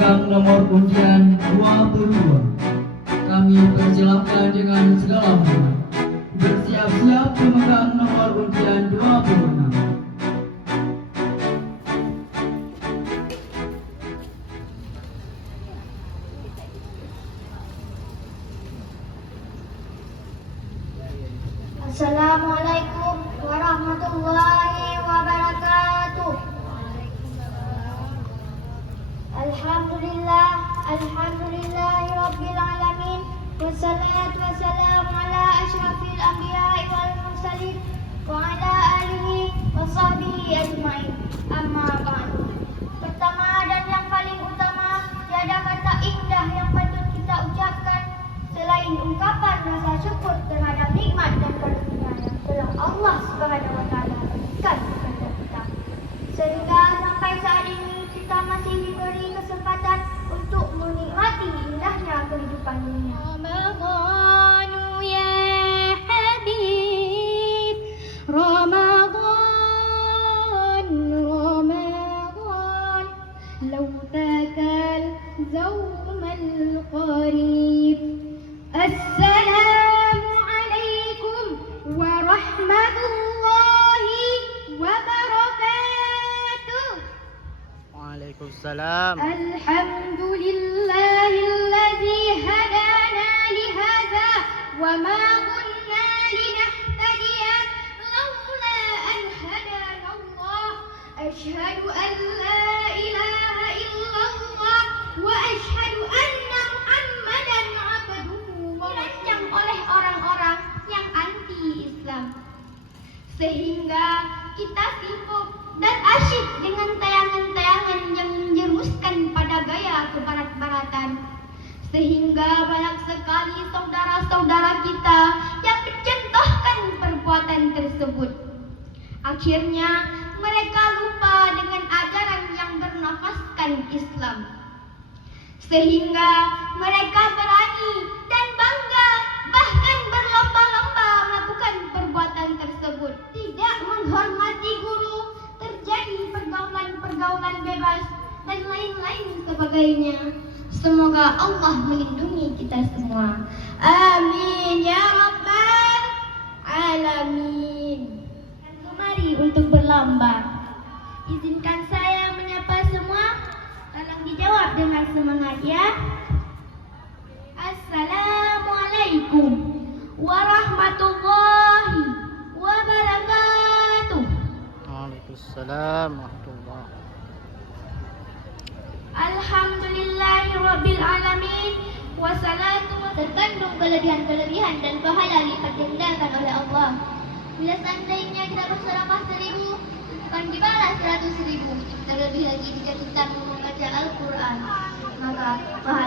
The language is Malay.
memegang nomor undian 22. Kami persilahkan dengan segala hormat bersiap-siap memegang nomor undian 26. Assalamualaikum warahmatullahi wabarakatuh. Alhamdulillahi rabbil alamin. Wassalatu wassalamu ala asyrafil anbiya'i wal mursalin wa ala alihi wa sahbihi ajma'in. Amma ba'du. Pertama dan yang paling utama, tiada kata indah yang patut kita ucapkan selain ungkapan rasa syukur terhadap nikmat dan karunia yang telah Allah Subhanahu wa taala berikan kepada kita. Sehingga sampai saat ini kita masih diberi kesempatan untuk menikmati indahnya kehidupan dunia. Ramadan ya habib, Ramadan, Ramadan, law takal zawmal qarib. Assalamualaikum warahmatullahi wabarakatuh. Waalaikumsalam. Alhamdulillahilladzi hadana lihadza wa ma kunna linahtadiya laula an hadana Allah. Asyhadu an la ilaha illallah wa asyhadu anna Muhammadan abduhu wa dirancang oleh orang-orang yang anti-Islam, sehingga kita sibuk dan asyik dengan tayangan-tayangan yang menjerumuskan pada gaya kebarat-baratan, sehingga banyak sekali saudara-saudara kita yang mencontohkan perbuatan tersebut. Akhirnya mereka lupa dengan ajaran yang bernafaskan Islam, sehingga mereka berani dan bangga, bahkan berlomba-lomba melakukan perbuatan tersebut. Tidak menghormati guru, terjadi pergaulan-pergaulan bebas, dan lain-lain sebagainya. Semoga Allah melindungi kita semua. Amin ya rabbal alamin. Dan kemari untuk berlomba. Izinkan saya menyapa semua. Tolong dijawab dengan semangat ya. Assalamualaikum warahmatullahi wabarakatuh. Waalaikumsalam warahmatullahi. Alhamdulillahi rabbil alamin. Wassalatu terkandung kelebihan-kelebihan dan pahala lipat gandakan oleh Allah. Bila seandainya kita bersedekah 1000, akan dibalas 100.000. Terlebih lagi jika kita membaca Al-Quran, maka pahala